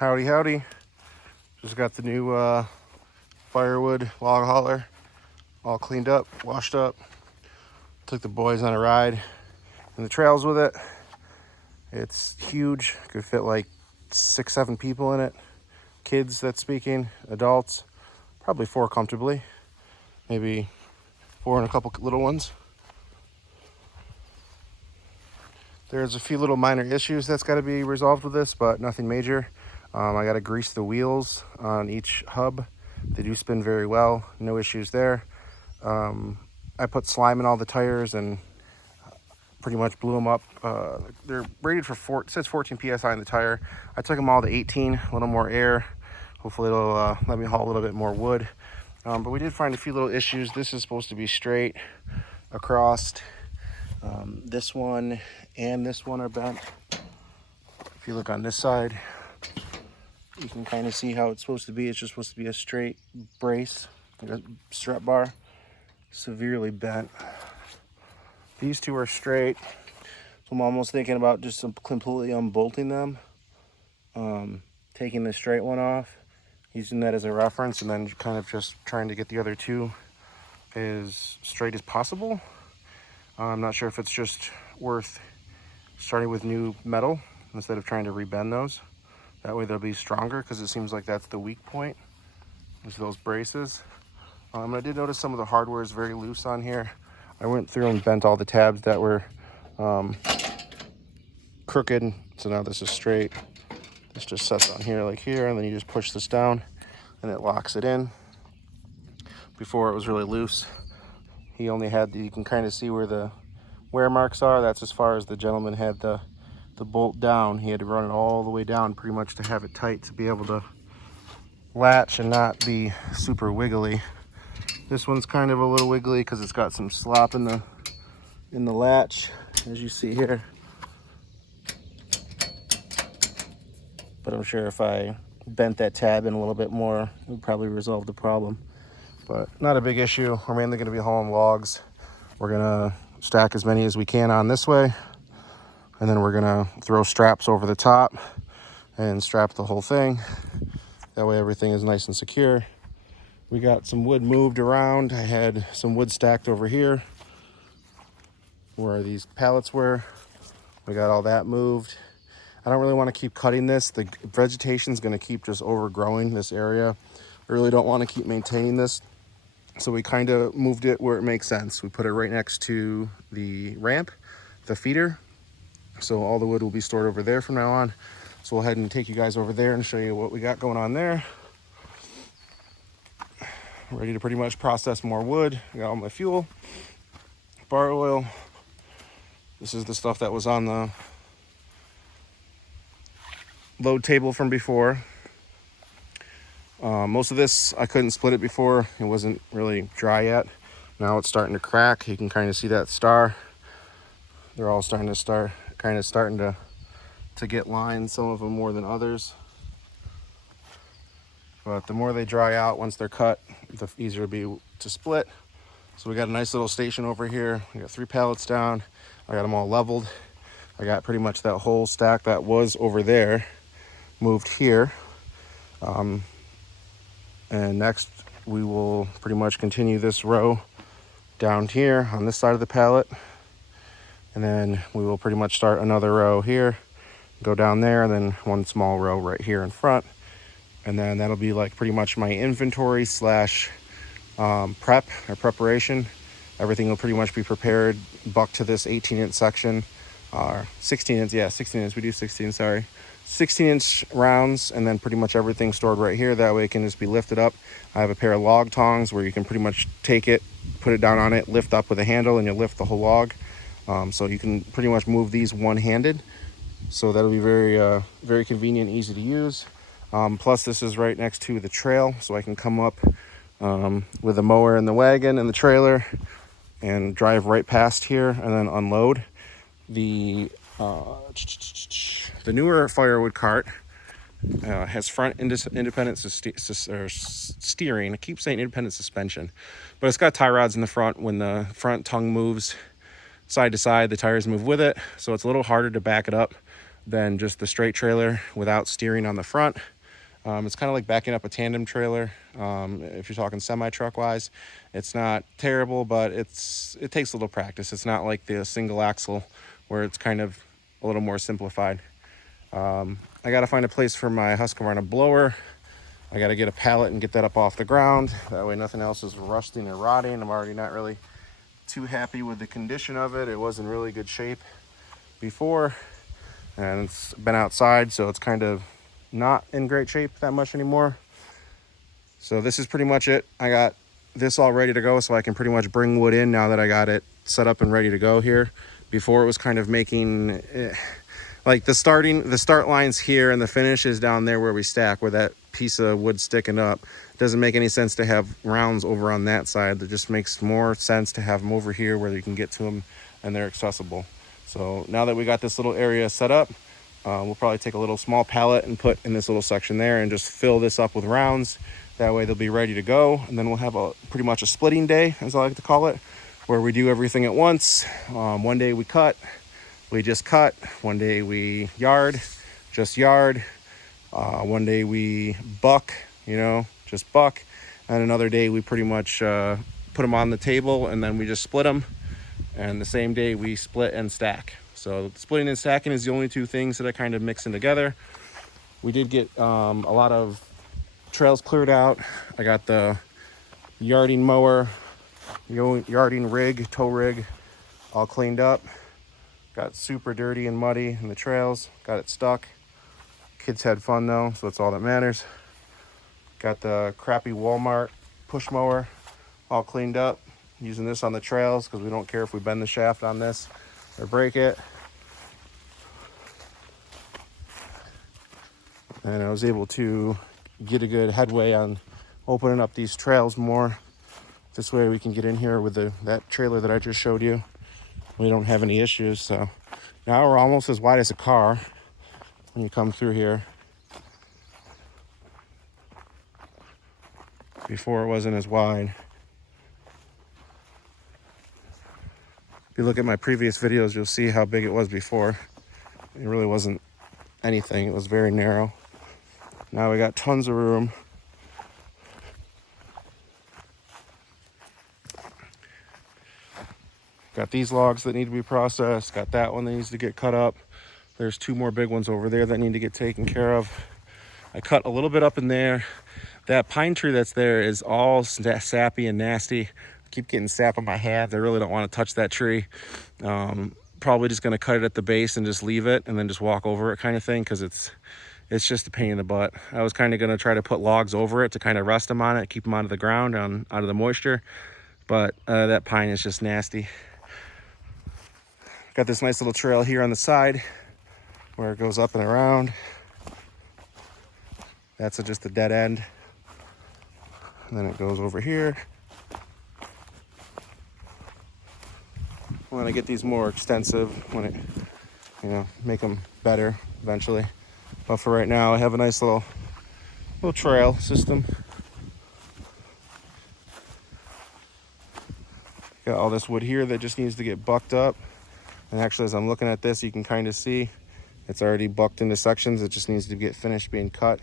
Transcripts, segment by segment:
Howdy, howdy. Just got the new firewood log hauler all cleaned up, washed up. Took the boys on a ride in the trails with it. It's huge. Could fit like 6-7 people in it. Kids, that's speaking. Adults, probably 4 comfortably. Maybe 4 and a couple little ones. There's a few little minor issues that's got to be resolved with this, but nothing major. I got to grease the wheels on each hub. They do spin very well. No issues there. I put slime in all the tires and pretty much blew them up. They're rated for it says 14 psi in the tire. I took them all to 18, a little more air. Hopefully it'll let me haul a little bit more wood. But we did find a few little issues. This is supposed to be straight across. This one and this one are bent. If you look on this side, you can kind of see how it's supposed to be. It's just supposed to be a straight brace, like a strap bar, severely bent. These two are straight, so I'm almost thinking about just completely unbolting them, taking the straight one off, using that as a reference, and then kind of just trying to get the other two as straight as possible. I'm not sure if it's just worth starting with new metal instead of trying to rebend those. That way they'll be stronger, because it seems like that's the weak point, is those braces. I did notice some of the hardware is very loose on here. I went through and bent all the tabs that were crooked, so now this is straight. This just sets on here like here, and then you just push this down and it locks it in. Before it was really loose. He only had you can kind of see where the wear marks are. That's as far as the gentleman had the bolt down. He had to run it all the way down pretty much to have it tight to be able to latch and not be super wiggly. This one's kind of a little wiggly because it's got some slop in the latch, as you see here. But I'm sure if I bent that tab in a little bit more, it would probably resolve the problem. But not a big issue. We're mainly going to be hauling logs. We're going to stack as many as we can on this way, and then we're going to throw straps over the top and strap the whole thing. That way everything is nice and secure. We got some wood moved around. I had some wood stacked over here where these pallets were. We got all that moved. I don't really want to keep cutting this. The vegetation is going to keep just overgrowing this area. I really don't want to keep maintaining this. So we kind of moved it where it makes sense. We put it right next to the ramp, the feeder. So all the wood will be stored over there from now on. So we'll head and take you guys over there and show you what we got going on there. Ready to pretty much process more wood. I got all my fuel, bar oil. This is the stuff that was on the load table from before. Most of this, I couldn't split it before. It wasn't really dry yet. Now it's starting to crack. You can kind of see that star. They're all starting to get lines, some of them more than others. But the more they dry out, once they're cut, the easier it'll be to split. So we got a nice little station over here. We got 3 pallets down. I got them all leveled. I got pretty much that whole stack that was over there moved here. And next we will pretty much continue this row down here on this side of the pallet. And then we will pretty much start another row here, go down there, and then one small row right here in front. And then that'll be like pretty much my inventory slash prep or preparation. Everything will pretty much be prepared, bucked to this 18-inch section, or 16-inch, yeah, 16-inch, we do 16, sorry. 16-inch rounds, and then pretty much everything stored right here. That way it can just be lifted up. I have a pair of log tongs where you can pretty much take it, put it down on it, lift up with a handle, and you lift the whole log. So you can pretty much move these one-handed. So that'll be very, very convenient, easy to use. Plus this is right next to the trail, so I can come up with a mower in the wagon and the trailer and drive right past here and then unload. The newer firewood cart has front independent steering. I keep saying independent suspension, but it's got tie rods in the front. When the front tongue moves side to side, the tires move with it, so it's a little harder to back it up than just the straight trailer without steering on the front. It's kind of like backing up a tandem trailer. If you're talking semi-truck wise, it's not terrible, but it takes a little practice. It's not like the single axle where it's kind of a little more simplified. I got to find a place for my Husqvarna blower. I got to get a pallet and get that up off the ground. That way nothing else is rusting or rotting. I'm already not really too happy with the condition of it. It was in really good shape before, and it's been outside, so it's kind of not in great shape that much anymore. So this is pretty much it. I got this all ready to go, so I can pretty much bring wood in now that I got it set up and ready to go here. Before it was kind of making like the start lines here and the finish is down there where we stack, where that piece of wood sticking up. It doesn't make any sense to have rounds over on that side. It just makes more sense to have them over here where you can get to them and they're accessible. So now that we got this little area set up, we'll probably take a little small pallet and put in this little section there and just fill this up with rounds. That way they'll be ready to go. And then we'll have pretty much a splitting day, as I like to call it, where we do everything at once. One day we just cut. One day we just yard. One day we buck, just buck. And another day we pretty much put them on the table and then we just split them. And the same day we split and stack. So splitting and stacking is the only two things that I kind of mixing together. We did get a lot of trails cleared out. I got the yarding mower, yarding rig, tow rig, all cleaned up. Got super dirty and muddy in the trails. Got it stuck. Kids had fun though, so that's all that matters. Got the crappy Walmart push mower all cleaned up. Using this on the trails because we don't care if we bend the shaft on this or break it. And I was able to get a good headway on opening up these trails more. This way we can get in here with that trailer that I just showed you. We don't have any issues. So now we're almost as wide as a car when you come through here. Before it wasn't as wide. If you look at my previous videos, you'll see how big it was before. It really wasn't anything. It was very narrow. Now we got tons of room. Got these logs that need to be processed. Got that one that needs to get cut up. There's two more big ones over there that need to get taken care of. I cut a little bit up in there. That pine tree that's there is all sappy and nasty. Keep getting sap on my hand. I really don't want to touch that tree. Probably just going to cut it at the base and just leave it and then just walk over it kind of thing, because it's just a pain in the butt. I was kind of going to try to put logs over it to kind of rest them on it, keep them out of the ground, out of the moisture, but that pine is just nasty. Got this nice little trail here on the side where it goes up and around. That's just a dead end. And then it goes over here. When I get these more extensive, when it, make them better eventually. But for right now, I have a nice little trail system. Got all this wood here that just needs to get bucked up. And actually, as I'm looking at this, you can kind of see it's already bucked into sections. It just needs to get finished being cut.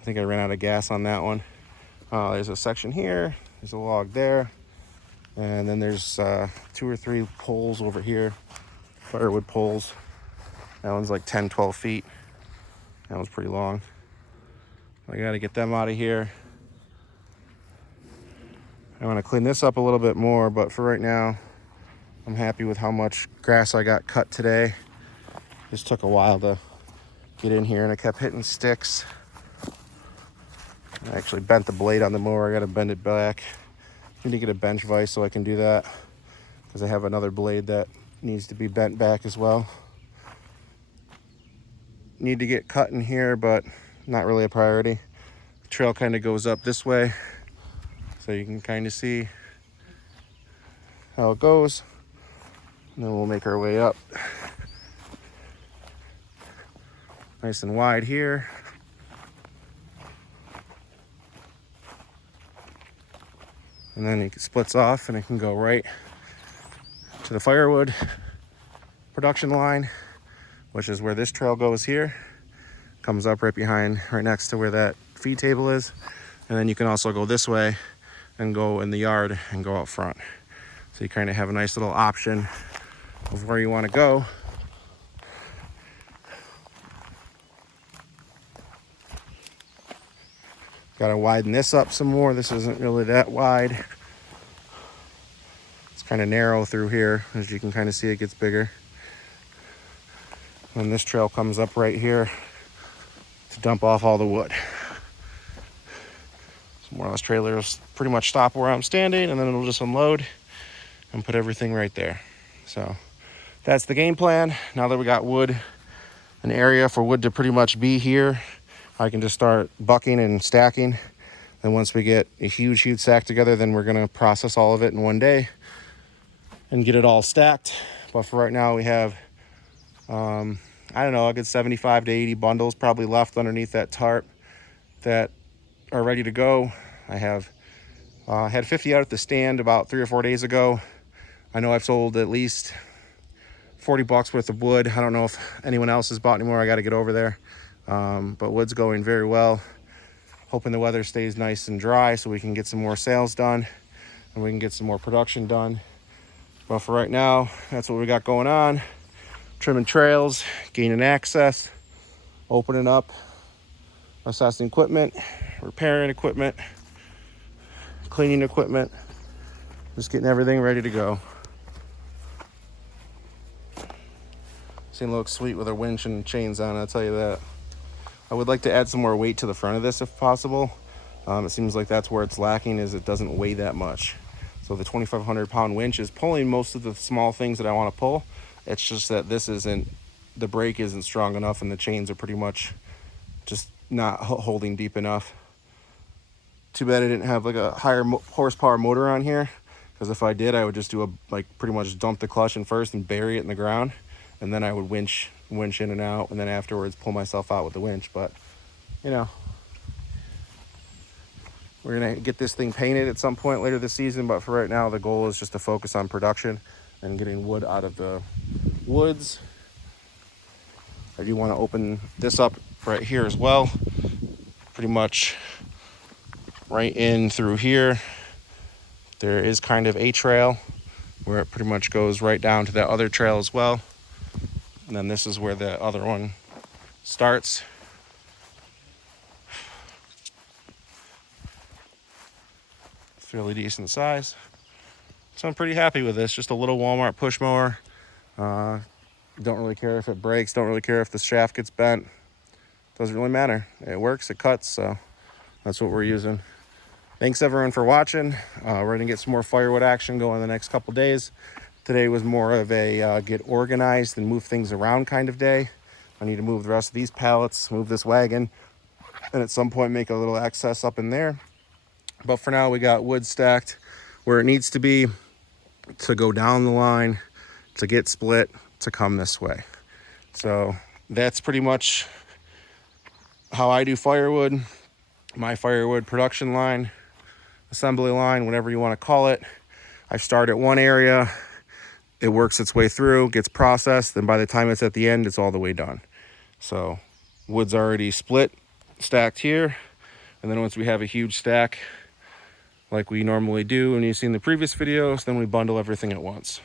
I think I ran out of gas on that one. There's a section here. There's a log there. And then there's 2 or 3 poles over here, firewood poles. That one's like 10, 12 feet. That one's pretty long. I gotta get them out of here. I wanna clean this up a little bit more, but for right now, I'm happy with how much grass I got cut today. This took a while to get in here and I kept hitting sticks. I actually bent the blade on the mower. I gotta bend it back. I need to get a bench vise so I can do that, because I have another blade that needs to be bent back as well. Need to get cut in here, but not really a priority. The trail kind of goes up this way, so you can kind of see how it goes. And then we'll make our way up. Nice and wide here. And then it splits off and it can go right to the firewood production line. which is where this trail goes here. Comes up right behind, right next to where that feed table is. And then you can also go this way and go in the yard and go out front. So you kind of have a nice little option of where you want to go. Got to widen this up some more. This isn't really that wide. It's kind of narrow through here. As you can kind of see, it gets bigger. And this trail comes up right here to dump off all the wood. So more or less trailers pretty much stop where I'm standing, and then it'll just unload and put everything right there. So that's the game plan. Now that we got wood, an area for wood to pretty much be here, I can just start bucking and stacking. And once we get a huge stack together, then we're gonna process all of it in one day and get it all stacked. But for right now, we have, I don't know, a good 75 to 80 bundles probably left underneath that tarp that are ready to go. I have had 50 out at the stand about 3 or 4 days ago. I know I've sold at least 40 bucks worth of wood. I don't know if anyone else has bought any more. I got to get over there. But wood's going very well. Hoping the weather stays nice and dry so we can get some more sales done and we can get some more production done. But for right now, that's what we got going on. Trimming trails, gaining access, opening up, assessing equipment, repairing equipment, cleaning equipment, just getting everything ready to go. This thing looks sweet with our winch and chains on, I'll tell you that. I would like to add some more weight to the front of this if possible. It seems like that's where it's lacking, is it doesn't weigh that much. So the 2,500 pound winch is pulling most of the small things that I want to pull. It's just that the brake isn't strong enough and the chains are pretty much just not holding deep enough. Too bad I didn't have like a higher horsepower motor on here, because if I did, I would just do pretty much dump the clutch in first and bury it in the ground, and then I would winch in and out, and then afterwards pull myself out with the winch. But you know, we're gonna get this thing painted at some point later this season, but for right now the goal is just to focus on production and getting wood out of the woods. I do want to open this up right here as well, pretty much right in through here. There is kind of a trail where it pretty much goes right down to that other trail as well. And then this is where the other one starts. Fairly decent size. So I'm pretty happy with this. Just a little Walmart push mower. Don't really care if it breaks. Don't really care if the shaft gets bent. Doesn't really matter. It works, it cuts, so that's what we're using. Thanks everyone for watching. We're gonna get some more firewood action going the next couple days. Today was more of a get organized and move things around kind of day. I need to move the rest of these pallets, move this wagon, and at some point make a little access up in there. But for now, we got wood stacked where it needs to be to go down the line, to get split, to come this way. So that's pretty much how I do firewood, my firewood production line, assembly line, whatever you want to call it. I start at one area, it works its way through, gets processed, and by the time it's at the end, it's all the way done. So wood's already split, stacked here, and then once we have a huge stack like we normally do and you've seen the previous videos, then we bundle everything at once.